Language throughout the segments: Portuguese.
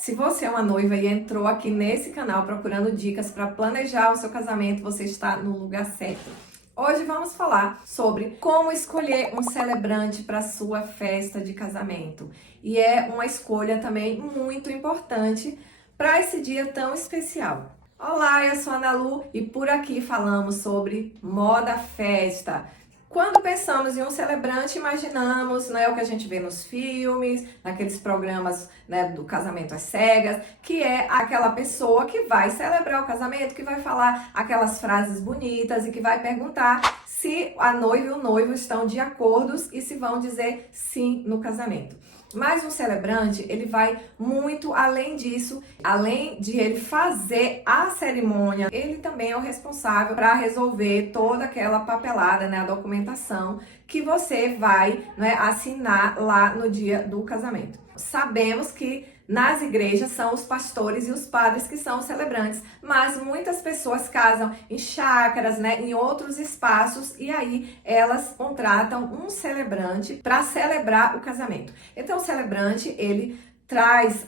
Se você é uma noiva e entrou aqui nesse canal procurando dicas para planejar o seu casamento, você está no lugar certo. Hoje vamos falar sobre como escolher um celebrante para sua festa de casamento. E é uma escolha também muito importante para esse dia tão especial. Olá, eu sou a Ana Lu e por aqui falamos sobre moda festa. Quando pensamos em um celebrante, imaginamos, né, o que a gente vê nos filmes, naqueles programas, né, do casamento às cegas, que é aquela pessoa que vai celebrar o casamento, que vai falar aquelas frases bonitas e que vai perguntar se a noiva e o noivo estão de acordo e se vão dizer sim no casamento. Mas um celebrante, ele vai muito além disso. Além de ele fazer a cerimônia, ele também é o responsável para resolver toda aquela papelada, né, a documentação que você vai, né, assinar lá no dia do casamento. Sabemos que nas igrejas são os pastores e os padres que são os celebrantes, mas muitas pessoas casam em chácaras, né, em outros espaços, e aí elas contratam um celebrante para celebrar o casamento. Então o celebrante, ele traz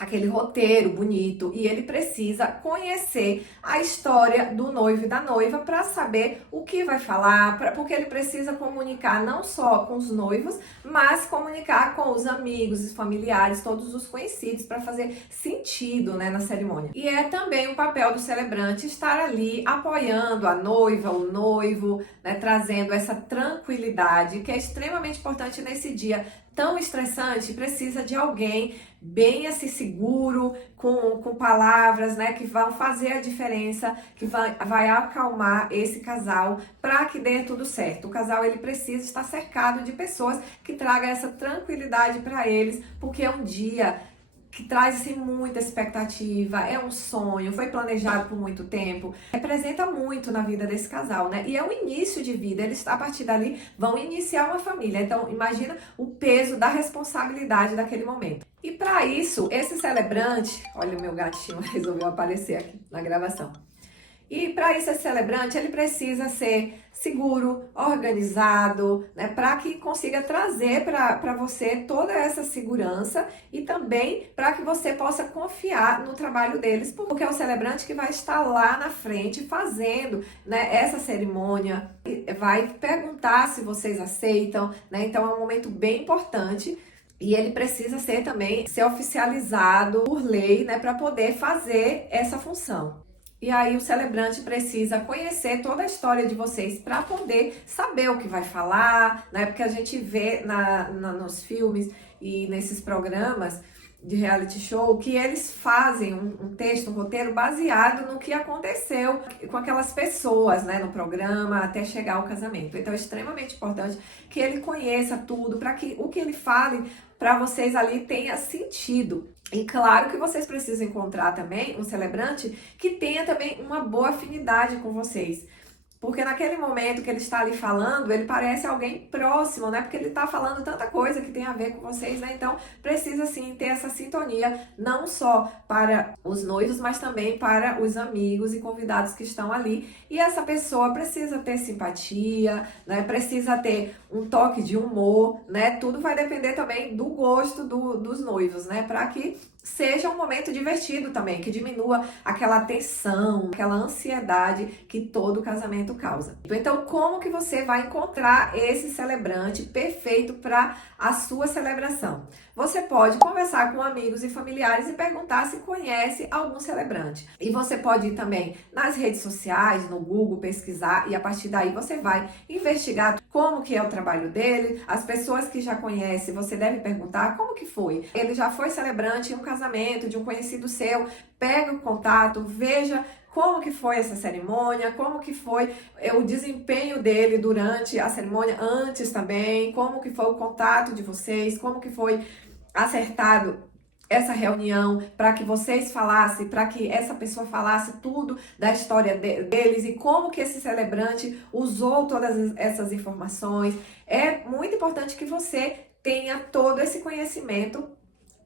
aquele roteiro bonito e ele precisa conhecer a história do noivo e da noiva para saber o que vai falar, porque ele precisa comunicar não só com os noivos, mas comunicar com os amigos, os familiares, todos os conhecidos, para fazer sentido, né, na cerimônia. E é também o papel do celebrante estar ali apoiando a noiva, o noivo, né, trazendo essa tranquilidade que é extremamente importante nesse dia tão estressante. Precisa de alguém bem assim seguro, com palavras, né, que vão fazer a diferença, que vai acalmar esse casal para que dê tudo certo. O casal, ele precisa estar cercado de pessoas que tragam essa tranquilidade para eles, porque é um dia que traz assim, muita expectativa, é um sonho, foi planejado por muito tempo, representa muito na vida desse casal, né? E é um início de vida, eles a partir dali vão iniciar uma família. Então imagina o peso da responsabilidade daquele momento. E para isso, esse celebrante, olha, o meu gatinho resolveu aparecer aqui na gravação. E para isso, esse celebrante, ele precisa ser seguro, organizado, né, para que consiga trazer para você toda essa segurança e também para que você possa confiar no trabalho deles, porque é o celebrante que vai estar lá na frente fazendo, né, essa cerimônia, vai perguntar se vocês aceitam, né? Então é um momento bem importante. E ele precisa ser oficializado por lei, né, para poder fazer essa função. E aí o celebrante precisa conhecer toda a história de vocês para poder saber o que vai falar, né? Porque a gente vê nos filmes e nesses programas de reality show que eles fazem um texto, um roteiro baseado no que aconteceu com aquelas pessoas, né, no programa até chegar ao casamento. Então é extremamente importante que ele conheça tudo para que o que ele fale para vocês ali tenha sentido. E claro que vocês precisam encontrar também um celebrante que tenha também uma boa afinidade com vocês. Porque naquele momento que ele está ali falando, ele parece alguém próximo, né? Porque ele está falando tanta coisa que tem a ver com vocês, né? Então, precisa sim ter essa sintonia, não só para os noivos, mas também para os amigos e convidados que estão ali. E essa pessoa precisa ter simpatia, né? Precisa ter um toque de humor, né? Tudo vai depender também do gosto dos noivos, né? Para que seja um momento divertido também, que diminua aquela tensão, aquela ansiedade que todo casamento causa. Então, como que você vai encontrar esse celebrante perfeito para a sua celebração? Você pode conversar com amigos e familiares e perguntar se conhece algum celebrante. E você pode ir também nas redes sociais, no Google, pesquisar, e a partir daí você vai investigar como que é o trabalho dele. As pessoas que já conhecem, você deve perguntar como que foi. Ele já foi celebrante em um casamento de um conhecido seu? Pega o contato, veja como que foi essa cerimônia, como que foi o desempenho dele durante a cerimônia, antes também, como que foi o contato de vocês, como que foi acertado essa reunião para que vocês falassem, para que essa pessoa falasse tudo da história deles e como que esse celebrante usou todas essas informações. É muito importante que você tenha todo esse conhecimento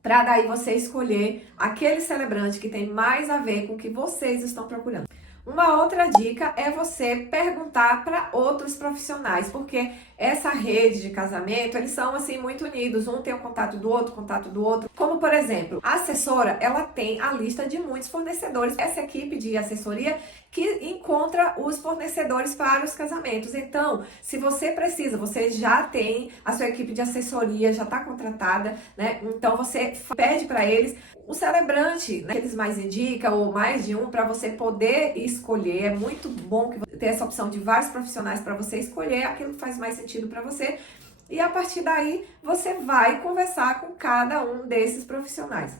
para daí você escolher aquele celebrante que tem mais a ver com o que vocês estão procurando. Uma outra dica é você perguntar para outros profissionais, porque essa rede de casamento, eles são assim muito unidos, um tem o contato do outro, contato do outro. Como por exemplo, a assessora, ela tem a lista de muitos fornecedores. Essa equipe de assessoria que encontra os fornecedores para os casamentos. Então, se você precisa, você já tem a sua equipe de assessoria, já está contratada, né? Então você pede para eles o celebrante, né, que eles mais indicam, ou mais de um, para você poder escolher. É muito bom que você tenha essa opção de vários profissionais para você escolher aquilo que faz mais sentido para você. E a partir daí, você vai conversar com cada um desses profissionais.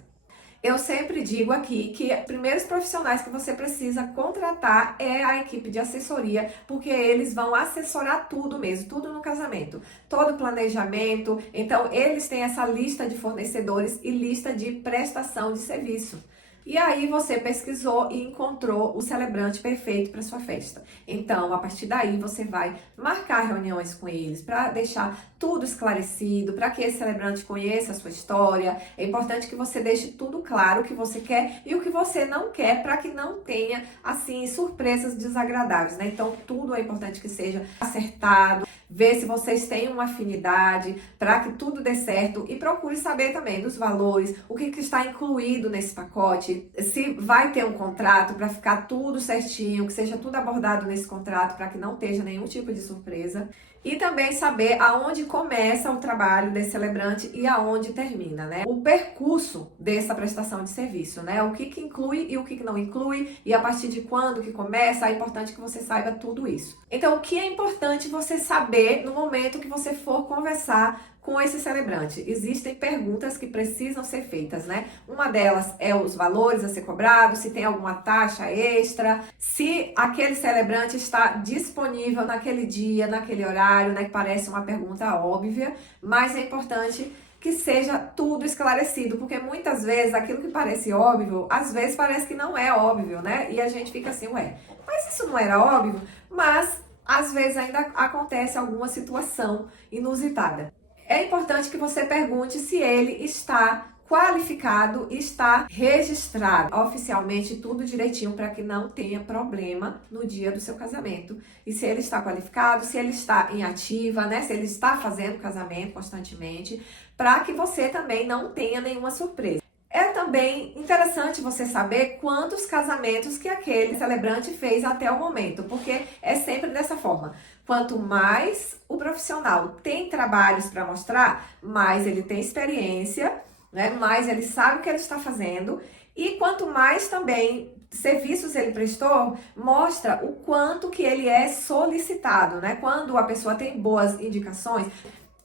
Eu sempre digo aqui que os primeiros profissionais que você precisa contratar é a equipe de assessoria, porque eles vão assessorar tudo mesmo, tudo no casamento, todo o planejamento. Então, eles têm essa lista de fornecedores e lista de prestação de serviço. E aí você pesquisou e encontrou o celebrante perfeito para sua festa. Então, a partir daí, você vai marcar reuniões com eles para deixar tudo esclarecido, para que esse celebrante conheça a sua história. É importante que você deixe tudo claro o que você quer e o que você não quer, para que não tenha, assim, surpresas desagradáveis, né? Então, tudo é importante que seja acertado. Ver se vocês têm uma afinidade para que tudo dê certo e procure saber também dos valores, o que está incluído nesse pacote, se vai ter um contrato para ficar tudo certinho, que seja tudo abordado nesse contrato para que não esteja nenhum tipo de surpresa. E também saber aonde começa o trabalho desse celebrante e aonde termina, né? O percurso dessa prestação de serviço, né? O que inclui e o que não inclui, e a partir de quando que começa, é importante que você saiba tudo isso. Então, o que é importante você saber no momento que você for conversar com esse celebrante? Existem perguntas que precisam ser feitas, né? Uma delas é os valores a ser cobrados, se tem alguma taxa extra, se aquele celebrante está disponível naquele dia, naquele horário, né? Que parece uma pergunta óbvia, mas é importante que seja tudo esclarecido, porque muitas vezes aquilo que parece óbvio, às vezes parece que não é óbvio, né? E a gente fica assim, ué, mas isso não era óbvio? Mas às vezes ainda acontece alguma situação inusitada. É importante que você pergunte se ele está qualificado e está registrado oficialmente, tudo direitinho, para que não tenha problema no dia do seu casamento. E se ele está qualificado, se ele está em ativa, né? Se ele está fazendo casamento constantemente, para que você também não tenha nenhuma surpresa. É também interessante você saber quantos casamentos que aquele celebrante fez até o momento, porque é sempre dessa forma. Quanto mais o profissional tem trabalhos para mostrar, mais ele tem experiência, né? Mais ele sabe o que ele está fazendo, e quanto mais também serviços ele prestou, mostra o quanto que ele é solicitado, né? Quando a pessoa tem boas indicações,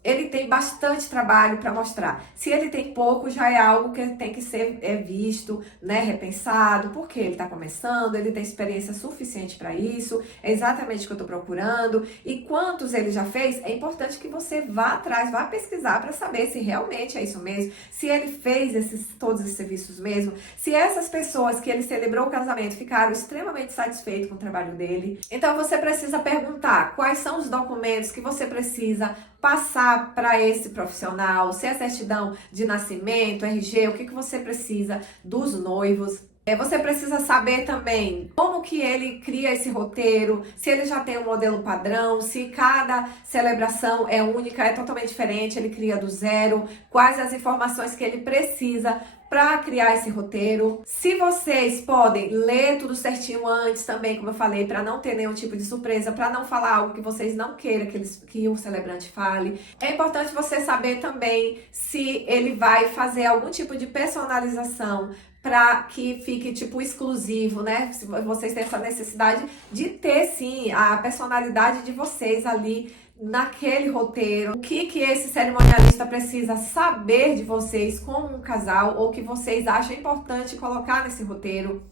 ele tem bastante trabalho para mostrar. Se ele tem pouco, já é algo que tem que ser visto, né, repensado, porque ele está começando, ele tem experiência suficiente para isso, é exatamente o que eu estou procurando. E quantos ele já fez, é importante que você vá atrás, vá pesquisar para saber se realmente é isso mesmo, se ele fez todos esses serviços mesmo, se essas pessoas que ele celebrou o casamento ficaram extremamente satisfeitos com o trabalho dele. Então você precisa perguntar quais são os documentos que você precisa passar para esse profissional, se é certidão de nascimento, RG, o que você precisa dos noivos. Você precisa saber também como que ele cria esse roteiro, se ele já tem um modelo padrão, se cada celebração é única, é totalmente diferente, ele cria do zero, quais as informações que ele precisa para criar esse roteiro. Se vocês podem ler tudo certinho antes também, como eu falei, para não ter nenhum tipo de surpresa, para não falar algo que vocês não queiram que o celebrante fale. É importante você saber também se ele vai fazer algum tipo de personalização para que fique tipo exclusivo, né? Se vocês têm essa necessidade de ter sim a personalidade de vocês ali naquele roteiro, o que esse cerimonialista precisa saber de vocês como um casal, ou que vocês acham importante colocar nesse roteiro.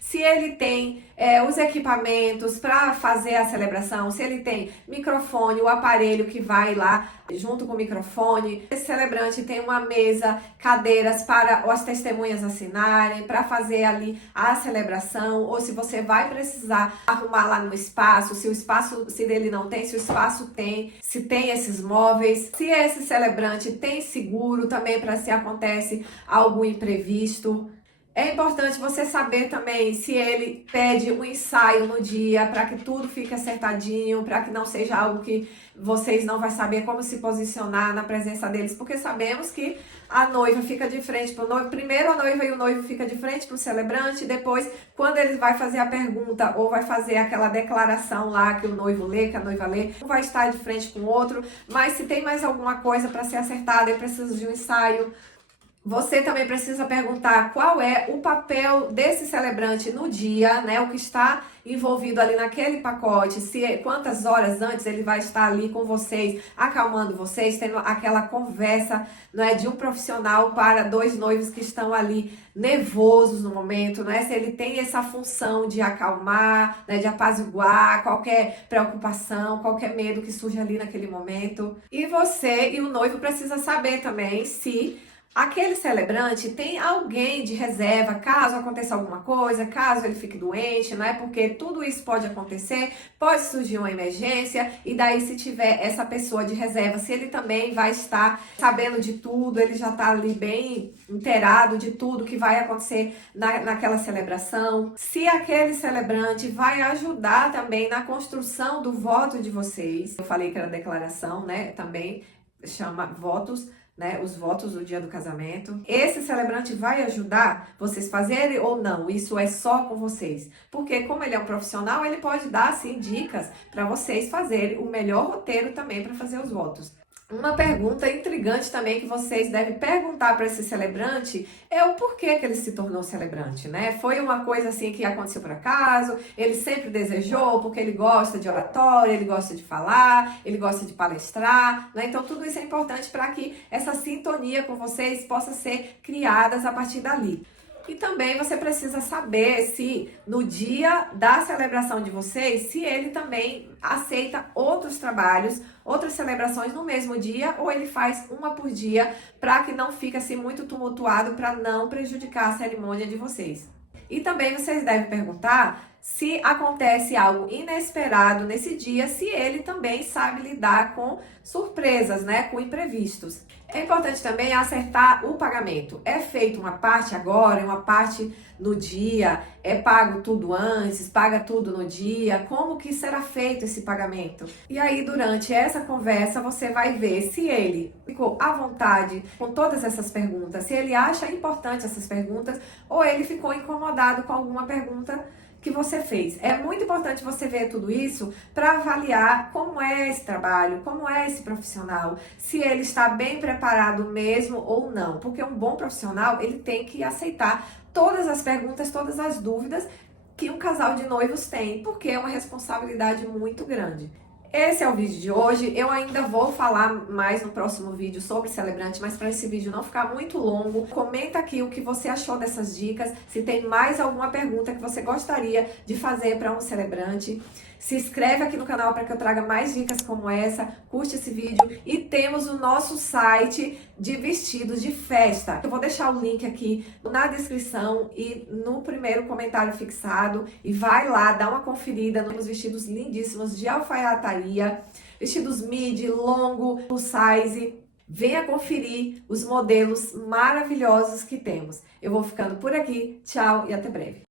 Se ele tem os equipamentos para fazer a celebração, se ele tem microfone, o aparelho que vai lá junto com o microfone. Esse celebrante tem uma mesa, cadeiras para as testemunhas assinarem, para fazer ali a celebração, ou se você vai precisar arrumar lá no espaço, se ele não tem, se o espaço tem, se tem esses móveis, se esse celebrante tem seguro também para se acontece algum imprevisto. É importante você saber também se ele pede um ensaio no dia para que tudo fique acertadinho, para que não seja algo que vocês não vão saber como se posicionar na presença deles, porque sabemos que a noiva fica de frente para o noivo. Primeiro a noiva e o noivo fica de frente para o celebrante, depois quando ele vai fazer a pergunta ou vai fazer aquela declaração lá que o noivo lê, que a noiva lê, um vai estar de frente com o outro, mas se tem mais alguma coisa para ser acertada, eu preciso de um ensaio. Você também precisa perguntar qual é o papel desse celebrante no dia, né? O que está envolvido ali naquele pacote, quantas horas antes ele vai estar ali com vocês, acalmando vocês, tendo aquela conversa, não é, de um profissional para dois noivos que estão ali nervosos no momento, né? Se ele tem essa função de acalmar, né, de apaziguar qualquer preocupação, qualquer medo que surge ali naquele momento. E você e o noivo precisa saber também se aquele celebrante tem alguém de reserva, caso aconteça alguma coisa, caso ele fique doente, não é? Porque tudo isso pode acontecer, pode surgir uma emergência, e daí se tiver essa pessoa de reserva, se ele também vai estar sabendo de tudo, ele já está ali bem inteirado de tudo que vai acontecer naquela celebração. Se aquele celebrante vai ajudar também na construção do voto de vocês. Eu falei que era declaração, né? Também chama votos, né, os votos do dia do casamento. Esse celebrante vai ajudar vocês fazerem ou não? Isso é só com vocês. Porque como ele é um profissional, ele pode dar, sim, dicas para vocês fazerem o melhor roteiro também para fazer os votos. Uma pergunta intrigante também que vocês devem perguntar para esse celebrante é o porquê que ele se tornou celebrante, né? Foi uma coisa assim que aconteceu por acaso, ele sempre desejou, porque ele gosta de oratória, ele gosta de falar, ele gosta de palestrar, né? Então tudo isso é importante para que essa sintonia com vocês possa ser criadas a partir dali. E também você precisa saber se no dia da celebração de vocês, se ele também aceita outros trabalhos, outras celebrações no mesmo dia, ou ele faz uma por dia para que não fique assim muito tumultuado, para não prejudicar a cerimônia de vocês. E também vocês devem perguntar se acontece algo inesperado nesse dia, se ele também sabe lidar com surpresas, né, com imprevistos. É importante também acertar o pagamento. É feito uma parte agora, uma parte no dia, é pago tudo antes, paga tudo no dia, como que será feito esse pagamento? E aí, durante essa conversa, você vai ver se ele ficou à vontade com todas essas perguntas, se ele acha importante essas perguntas, ou ele ficou incomodado com alguma pergunta que você fez. É muito importante você ver tudo isso para avaliar como é esse trabalho, como é esse profissional, se ele está bem preparado mesmo ou não, porque um bom profissional, ele tem que aceitar todas as perguntas, todas as dúvidas que um casal de noivos tem, porque é uma responsabilidade muito grande. Esse é o vídeo de hoje. Eu ainda vou falar mais no próximo vídeo sobre celebrante, mas para esse vídeo não ficar muito longo, comenta aqui o que você achou dessas dicas, se tem mais alguma pergunta que você gostaria de fazer para um celebrante. Se inscreve aqui no canal para que eu traga mais dicas como essa, curte esse vídeo, e temos o nosso site de vestidos de festa. Eu vou deixar o link aqui na descrição e no primeiro comentário fixado, e vai lá, dá uma conferida nos vestidos lindíssimos de alfaiataria, vestidos midi, longo, plus size. Venha conferir os modelos maravilhosos que temos. Eu vou ficando por aqui, tchau e até breve.